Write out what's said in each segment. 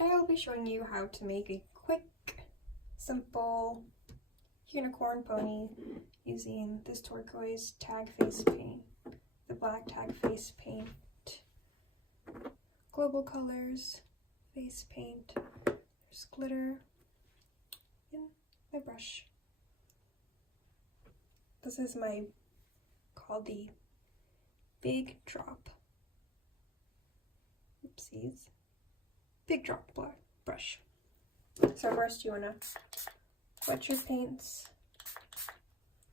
I'll be showing you how to make a quick, simple unicorn pony using this turquoise tag face paint, the black tag face paint, Global Colors face paint, there's glitter, and my brush. This is called the Big Drop. Oopsies. Big Drop black brush. So first you want to wet your paints.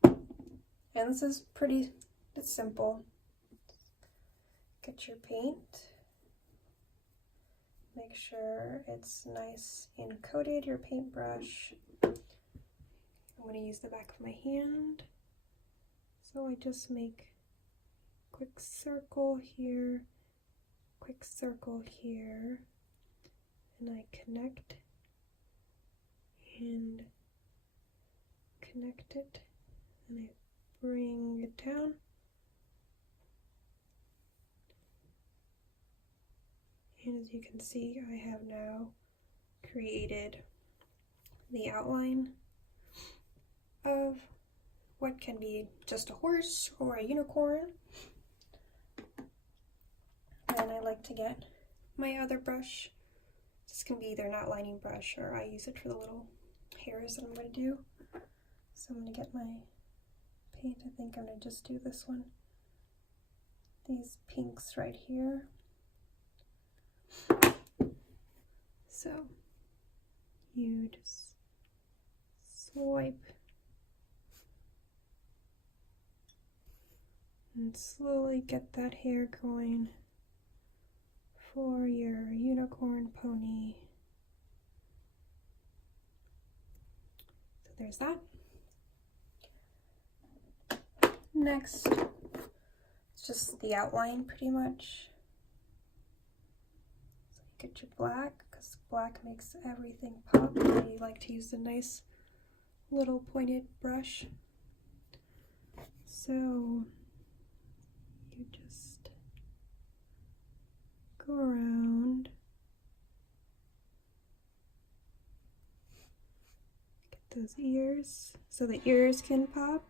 And this is it's simple. Get your paint. Make sure it's nice and coated, your paintbrush. I'm going to use the back of my hand. So I just make a quick circle here, quick circle here, and I connect and connect it, and I bring it down. And as you can see, I have now created the outline of what can be just a horse or a unicorn. And I like to get my other brush. This can be either an outlining brush or I use it for the little hairs that I'm going to do. So I'm going to get my paint. I think I'm going to just do this one. These pinks right here. So you just swipe and slowly get that hair going for your unicorn pony. So there's that. Next, it's just the outline pretty much. So you get your black, because black makes everything pop. And you like to use a nice little pointed brush. So you just go around, get those ears so the ears can pop.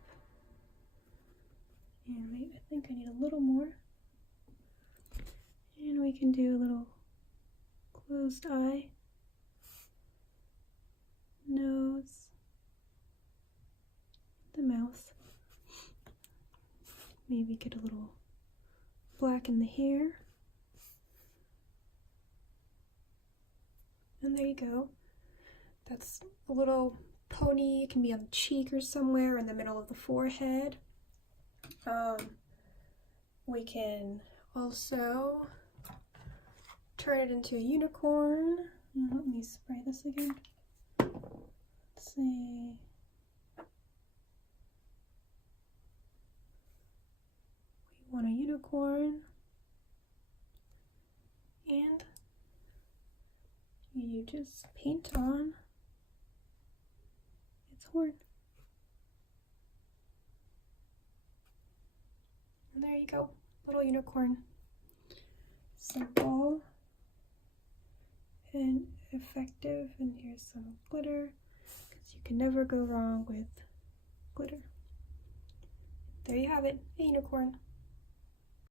And wait, I think I need a little more. And we can do a little closed eye, nose, the mouth. Maybe get a little black in the hair. And there you go. That's a little pony. It can be on the cheek or somewhere in the middle of the forehead. We can also turn it into a unicorn. Let me spray this again. Let's see. We want a unicorn. And you just paint on its horn. And there you go, little unicorn. Simple and effective. And here's some glitter, because you can never go wrong with glitter. There you have it, a unicorn.